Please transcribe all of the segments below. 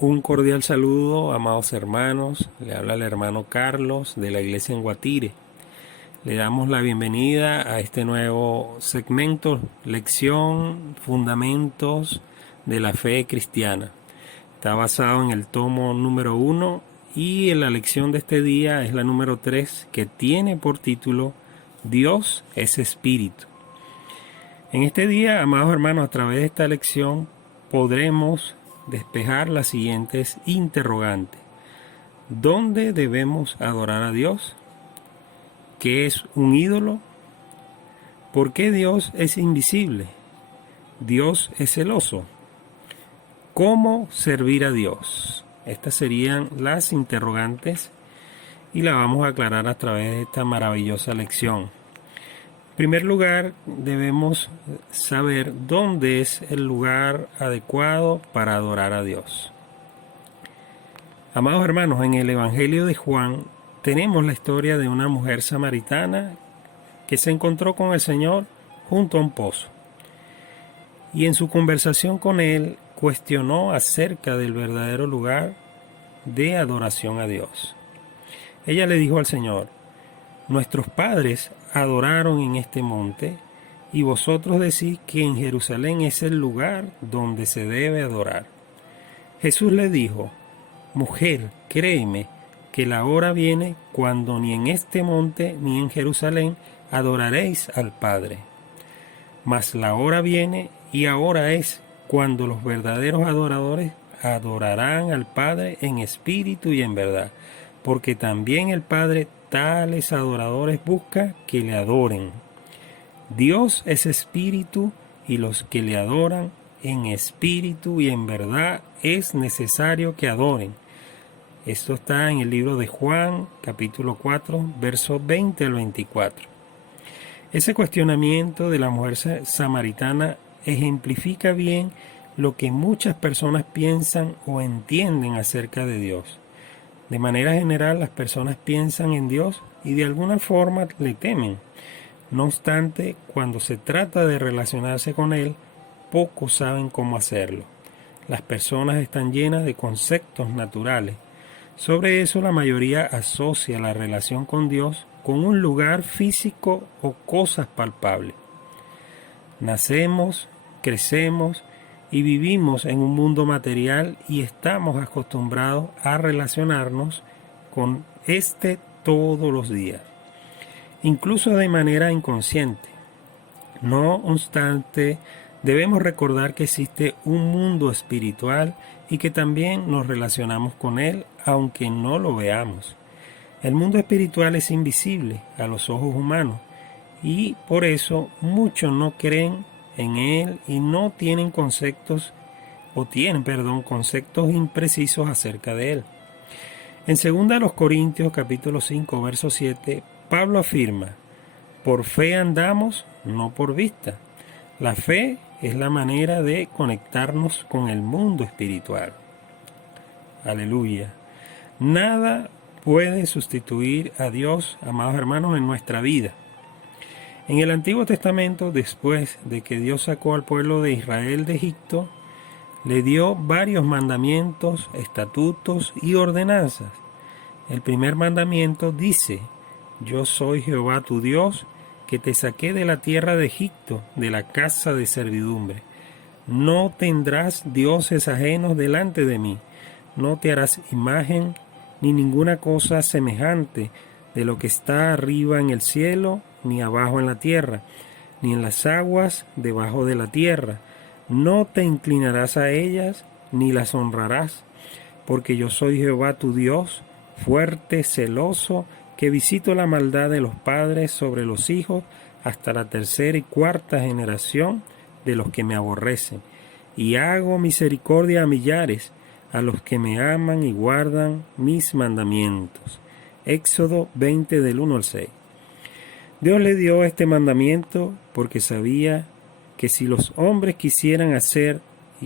Un cordial saludo, amados hermanos. Le habla el hermano Carlos de la iglesia en Guatire. Le damos la bienvenida a este nuevo segmento, lección, fundamentos de la fe cristiana. Está basado en el tomo número 1 y en la lección de este día es la número 3, que tiene por título Dios es Espíritu. En este día, amados hermanos, a través de esta lección podremos despejar las siguientes interrogantes. ¿Dónde debemos adorar a Dios? ¿Qué es un ídolo? ¿Por qué Dios es invisible? ¿Dios es celoso? ¿Cómo servir a Dios? Estas serían las interrogantes y las vamos a aclarar a través de esta maravillosa lección. En primer lugar, debemos saber dónde es el lugar adecuado para adorar a Dios. Amados hermanos, en el Evangelio de Juan tenemos la historia de una mujer samaritana que se encontró con el Señor junto a un pozo. Y en su conversación con Él cuestionó acerca del verdadero lugar de adoración a Dios. Ella le dijo al Señor: nuestros padres adoraron en este monte, y vosotros decís que en Jerusalén es el lugar donde se debe adorar. Jesús le dijo: mujer, créeme que la hora viene cuando ni en este monte ni en Jerusalén adoraréis al Padre. Mas la hora viene, y ahora es, cuando los verdaderos adoradores adorarán al Padre en espíritu y en verdad, porque también el Padre tales adoradores busca que le adoren. Dios es espíritu, y los que le adoran en espíritu y en verdad es necesario que adoren. Esto está en el libro de Juan, capítulo 4, versos 20 al 24. Ese cuestionamiento de la mujer samaritana ejemplifica bien lo que muchas personas piensan o entienden acerca de Dios. De manera general, las personas piensan en Dios y de alguna forma le temen. No obstante, cuando se trata de relacionarse con Él, pocos saben cómo hacerlo. Las personas están llenas de conceptos naturales. Sobre eso, la mayoría asocia la relación con Dios con un lugar físico o cosas palpables. Nacemos, crecemos y vivimos en un mundo material y estamos acostumbrados a relacionarnos con este todos los días, incluso de manera inconsciente. No obstante, debemos recordar que existe un mundo espiritual y que también nos relacionamos con él, aunque no lo veamos. El mundo espiritual es invisible a los ojos humanos y por eso muchos no creen en él y no tienen conceptos imprecisos acerca de él. En 2 Corintios capítulo 5 verso 7, Pablo afirma: por fe andamos, no por vista. La fe es la manera de conectarnos con el mundo espiritual. Aleluya. Nada puede sustituir a Dios, amados hermanos, en nuestra vida. En el Antiguo Testamento, después de que Dios sacó al pueblo de Israel de Egipto, le dio varios mandamientos, estatutos y ordenanzas. El primer mandamiento dice: yo soy Jehová tu Dios, que te saqué de la tierra de Egipto, de la casa de servidumbre. No tendrás dioses ajenos delante de mí. No te harás imagen ni ninguna cosa semejante de lo que está arriba en el cielo, ni abajo en la tierra, ni en las aguas debajo de la tierra. No te inclinarás a ellas, ni las honrarás, porque yo soy Jehová tu Dios, fuerte, celoso, que visito la maldad de los padres sobre los hijos hasta la tercera y cuarta generación de los que me aborrecen, y hago misericordia a millares, a los que me aman y guardan mis mandamientos. Éxodo 20 del 1 al 6. Dios le dio este mandamiento porque sabía que si los hombres quisieran hacer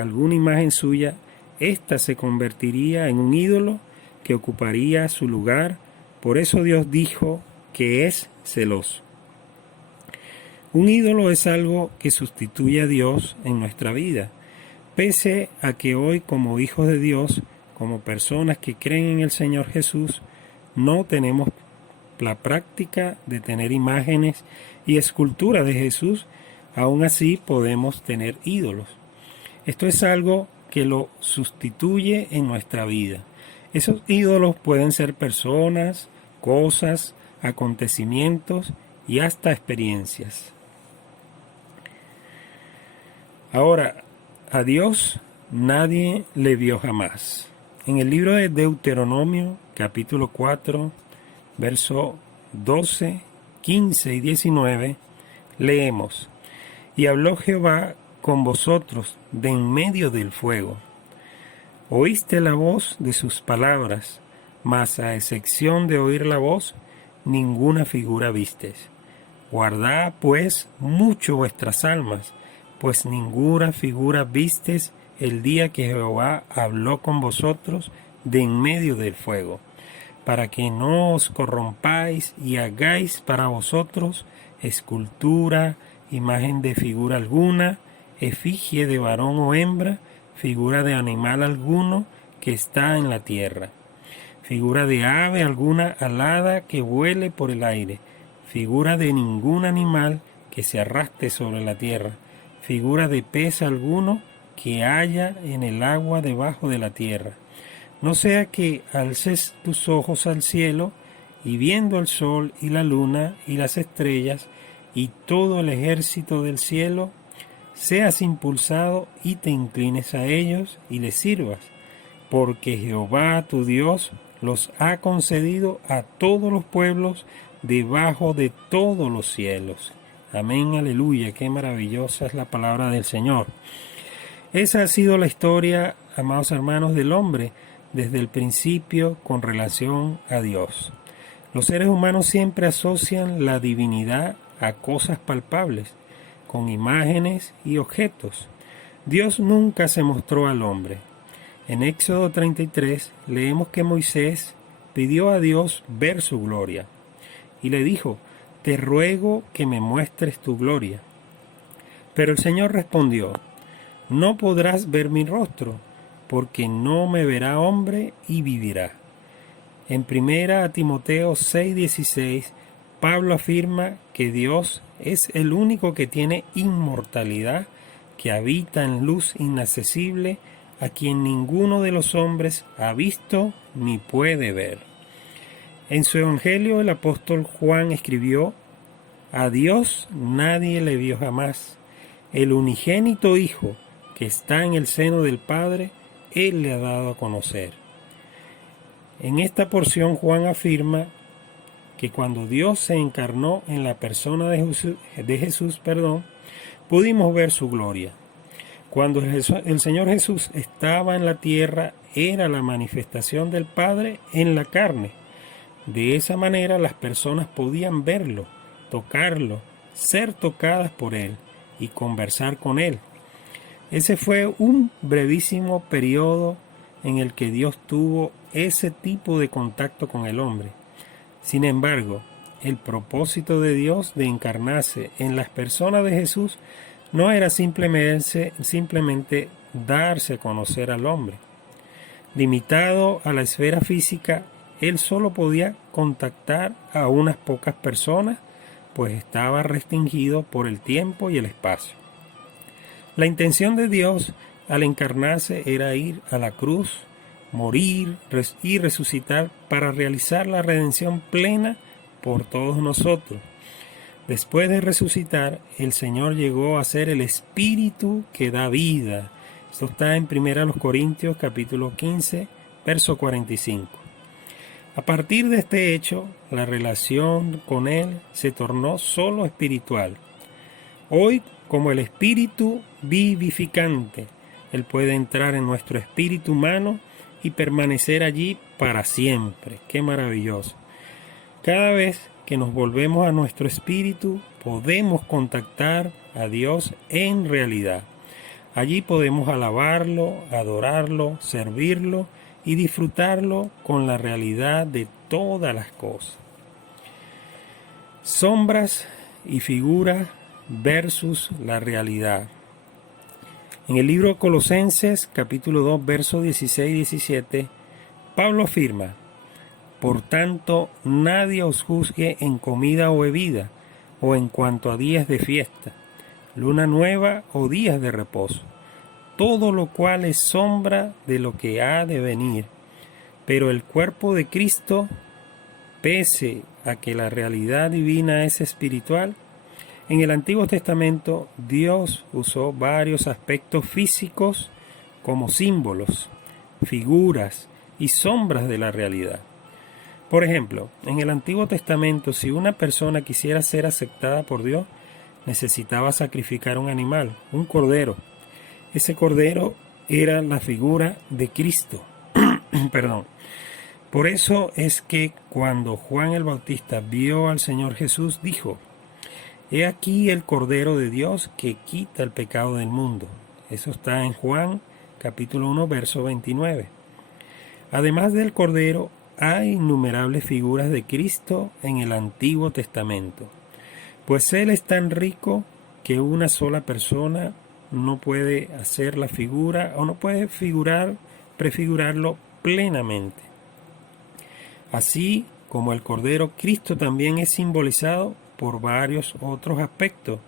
alguna imagen suya, ésta se convertiría en un ídolo que ocuparía su lugar. Por eso Dios dijo que es celoso. Un ídolo es algo que sustituye a Dios en nuestra vida. Pese a que hoy, como hijos de Dios, como personas que creen en el Señor Jesús, no tenemos la práctica de tener imágenes y esculturas de Jesús. Aún así podemos tener ídolos. Esto es algo que lo sustituye en nuestra vida. Esos ídolos pueden ser personas, cosas, acontecimientos y hasta experiencias. Ahora, a Dios nadie le vio jamás. En el libro de Deuteronomio, capítulo 4, verso 12, 15 y 19, leemos: Y habló Jehová con vosotros de en medio del fuego. Oíste la voz de sus palabras, mas a excepción de oír la voz, ninguna figura vistes. Guardad, pues, mucho vuestras almas, pues ninguna figura vistes el día que Jehová habló con vosotros de en medio del fuego, para que no os corrompáis y hagáis para vosotros escultura, imagen de figura alguna, efigie de varón o hembra, figura de animal alguno que está en la tierra, figura de ave alguna alada que vuele por el aire, figura de ningún animal que se arrastre sobre la tierra, figura de pez alguno que haya en el agua debajo de la tierra. No sea que alces tus ojos al cielo, y viendo el sol y la luna y las estrellas y todo el ejército del cielo, seas impulsado y te inclines a ellos y les sirvas, porque Jehová tu Dios los ha concedido a todos los pueblos debajo de todos los cielos. Amén, aleluya, qué maravillosa es la palabra del Señor. Esa ha sido la historia, amados hermanos, del hombre desde el principio con relación a Dios. Los seres humanos siempre asocian la divinidad a cosas palpables, con imágenes y objetos. Dios nunca se mostró al hombre. En Éxodo 33 leemos que Moisés pidió a Dios ver su gloria y le dijo: te ruego que me muestres tu gloria. Pero el Señor respondió: no podrás ver mi rostro, porque no me verá hombre y vivirá. En 1 Timoteo 6:16, Pablo afirma que Dios es el único que tiene inmortalidad, que habita en luz inaccesible, a quien ninguno de los hombres ha visto ni puede ver. En su Evangelio el apóstol Juan escribió: a Dios nadie le vio jamás. El unigénito Hijo que está en el seno del Padre, Él le ha dado a conocer. En esta porción Juan afirma que cuando Dios se encarnó en la persona de Jesús, pudimos ver su gloria. Cuando el Señor Jesús estaba en la tierra, era la manifestación del Padre en la carne. De esa manera las personas podían verlo, tocarlo, ser tocadas por Él y conversar con Él. Ese fue un brevísimo periodo en el que Dios tuvo ese tipo de contacto con el hombre. Sin embargo, el propósito de Dios de encarnarse en las personas de Jesús no era simplemente darse a conocer al hombre. Limitado a la esfera física, Él solo podía contactar a unas pocas personas, pues estaba restringido por el tiempo y el espacio. La intención de Dios al encarnarse era ir a la cruz, morir y resucitar para realizar la redención plena por todos nosotros. Después de resucitar, el Señor llegó a ser el Espíritu que da vida. Esto está en 1 Corintios capítulo 15, verso 45. A partir de este hecho, la relación con Él se tornó solo espiritual. Hoy, como el Espíritu vivificante, Él puede entrar en nuestro espíritu humano y permanecer allí para siempre. ¡Qué maravilloso! Cada vez que nos volvemos a nuestro espíritu, podemos contactar a Dios en realidad. Allí podemos alabarlo, adorarlo, servirlo y disfrutarlo con la realidad de todas las cosas. Sombras y figuras versus la realidad. En el libro Colosenses, capítulo 2, versos 16 y 17, Pablo afirma: por tanto, nadie os juzgue en comida o bebida, o en cuanto a días de fiesta, luna nueva o días de reposo, todo lo cual es sombra de lo que ha de venir. Pero el cuerpo de Cristo, pese a que la realidad divina es espiritual, en el Antiguo Testamento Dios usó varios aspectos físicos como símbolos, figuras y sombras de la realidad. Por ejemplo, en el Antiguo Testamento, si una persona quisiera ser aceptada por Dios, necesitaba sacrificar un animal, un cordero. Ese cordero era la figura de Cristo. Perdón. Por eso es que cuando Juan el Bautista vio al Señor Jesús, dijo: he aquí el Cordero de Dios que quita el pecado del mundo. Eso está en Juan capítulo 1, verso 29. Además del Cordero, hay innumerables figuras de Cristo en el Antiguo Testamento, pues Él es tan rico que una sola persona no puede hacer la figura o no puede prefigurarlo plenamente. Así como el Cordero, Cristo también es simbolizado por varios otros aspectos,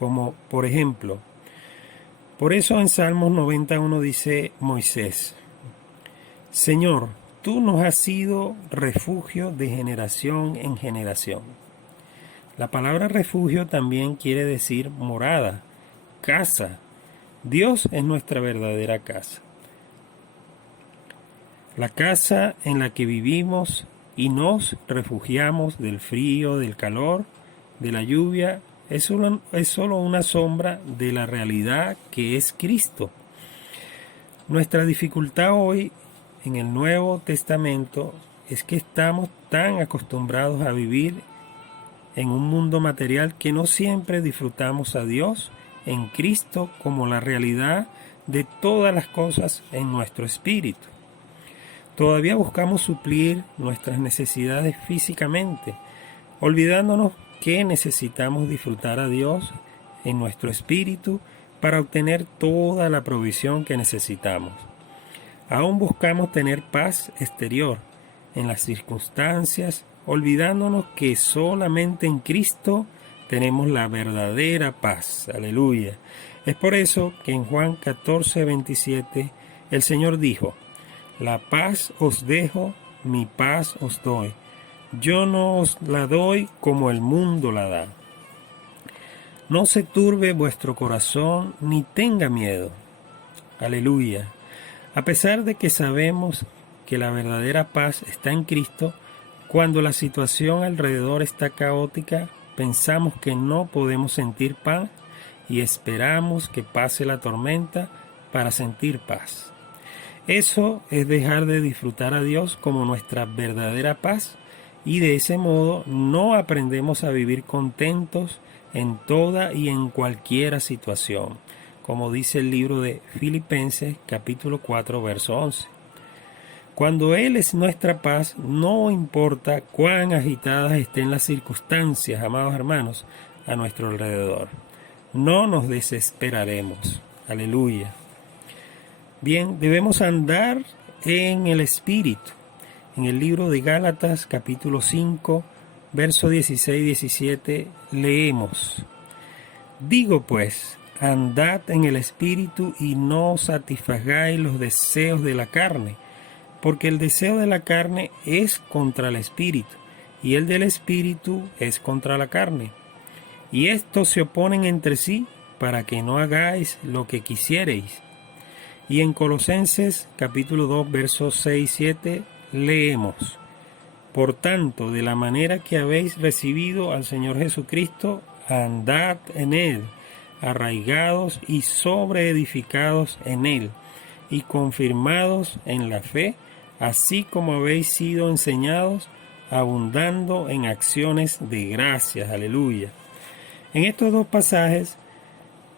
como por ejemplo, por eso en Salmos 91 dice Moisés: Señor, tú nos has sido refugio de generación en generación. La palabra refugio también quiere decir morada, casa. Dios es nuestra verdadera casa. La casa en la que vivimos y nos refugiamos del frío, del calor, de la lluvia, es solo una sombra de la realidad que es Cristo. Nuestra dificultad hoy en el Nuevo Testamento es que estamos tan acostumbrados a vivir en un mundo material que no siempre disfrutamos a Dios en Cristo como la realidad de todas las cosas en nuestro espíritu. Todavía buscamos suplir nuestras necesidades físicamente, olvidándonos que necesitamos disfrutar a Dios en nuestro espíritu para obtener toda la provisión que necesitamos. Aún buscamos tener paz exterior en las circunstancias, olvidándonos que solamente en Cristo tenemos la verdadera paz. Aleluya. Es por eso que en Juan 14, 27 el Señor dijo: la paz os dejo, mi paz os doy. Yo no os la doy como el mundo la da. No se turbe vuestro corazón ni tenga miedo. Aleluya. A pesar de que sabemos que la verdadera paz está en Cristo, cuando la situación alrededor está caótica, pensamos que no podemos sentir paz y esperamos que pase la tormenta para sentir paz. Eso es dejar de disfrutar a Dios como nuestra verdadera paz, y de ese modo no aprendemos a vivir contentos en toda y en cualquier situación, como dice el libro de Filipenses capítulo 4 verso 11. Cuando Él es nuestra paz, no importa cuán agitadas estén las circunstancias, amados hermanos, a nuestro alrededor. No nos desesperaremos. Aleluya. Bien, debemos andar en el Espíritu. En el libro de Gálatas, capítulo 5, verso 16 y 17, leemos: digo pues, andad en el Espíritu y no satisfagáis los deseos de la carne, porque el deseo de la carne es contra el Espíritu, y el del Espíritu es contra la carne. Y estos se oponen entre sí, para que no hagáis lo que quisiereis. Y en Colosenses capítulo 2 versos 6 y 7 leemos: por tanto, de la manera que habéis recibido al Señor Jesucristo, andad en Él, arraigados y sobreedificados en Él, y confirmados en la fe, así como habéis sido enseñados, abundando en acciones de gracias. Aleluya. En estos dos pasajes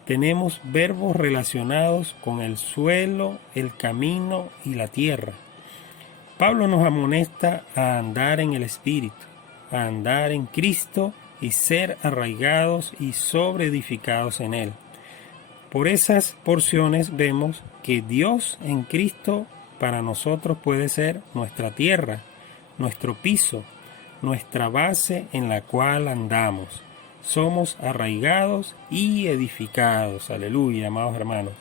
tenemos verbos relacionados con el suelo, el camino y la tierra. Pablo nos amonesta a andar en el Espíritu, a andar en Cristo y ser arraigados y sobreedificados en Él. Por esas porciones vemos que Dios en Cristo para nosotros puede ser nuestra tierra, nuestro piso, nuestra base en la cual andamos. Somos arraigados y edificados. Aleluya, amados hermanos.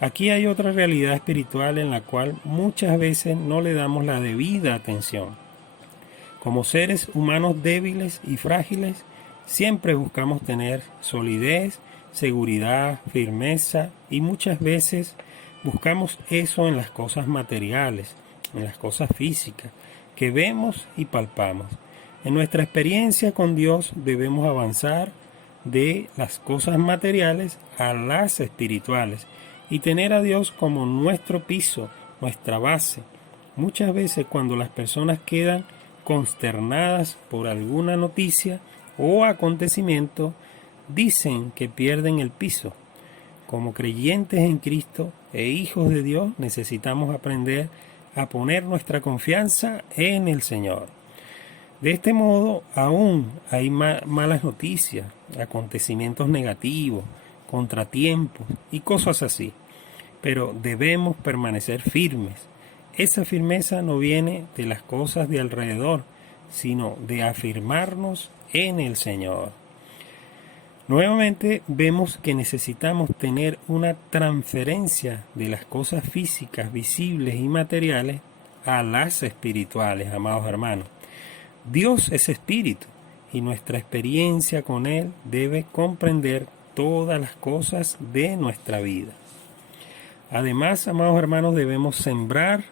Aquí hay otra realidad espiritual en la cual muchas veces no le damos la debida atención. Como seres humanos débiles y frágiles, siempre buscamos tener solidez, seguridad, firmeza y muchas veces buscamos eso en las cosas materiales, en las cosas físicas que vemos y palpamos. En nuestra experiencia con Dios debemos avanzar de las cosas materiales a las espirituales y tener a Dios como nuestro piso, nuestra base. Muchas veces cuando las personas quedan consternadas por alguna noticia o acontecimiento, dicen que pierden el piso. Como creyentes en Cristo e hijos de Dios, necesitamos aprender a poner nuestra confianza en el Señor. De este modo, aún hay malas noticias, acontecimientos negativos, contratiempos y cosas así. Pero debemos permanecer firmes. Esa firmeza no viene de las cosas de alrededor, sino de afirmarnos en el Señor. Nuevamente vemos que necesitamos tener una transferencia de las cosas físicas, visibles y materiales a las espirituales, amados hermanos. Dios es espíritu y nuestra experiencia con Él debe comprender todas las cosas de nuestra vida. Además, amados hermanos, debemos sembrar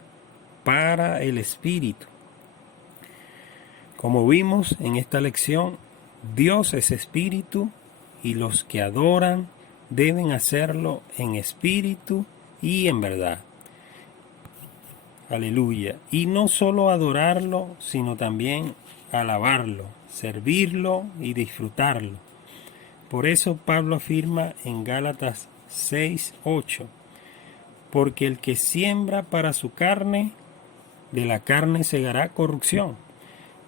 para el espíritu. Como vimos en esta lección, Dios es espíritu y los que adoran deben hacerlo en espíritu y en verdad. Aleluya. Y no solo adorarlo, sino también alabarlo, servirlo y disfrutarlo. Por eso Pablo afirma en Gálatas 6:8, porque el que siembra para su carne, de la carne segará corrupción,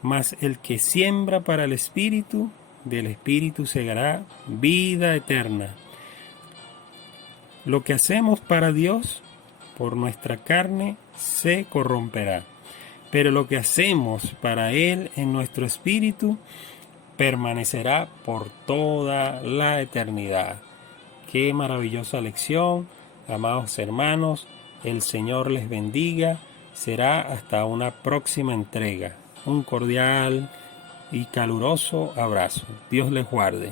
mas el que siembra para el espíritu, del espíritu segará vida eterna. Lo que hacemos para Dios, por nuestra carne, se corromperá, pero lo que hacemos para Él en nuestro espíritu, permanecerá por toda la eternidad. Qué maravillosa lección, amados hermanos, el Señor les bendiga, será hasta una próxima entrega. Un cordial y caluroso abrazo. Dios les guarde.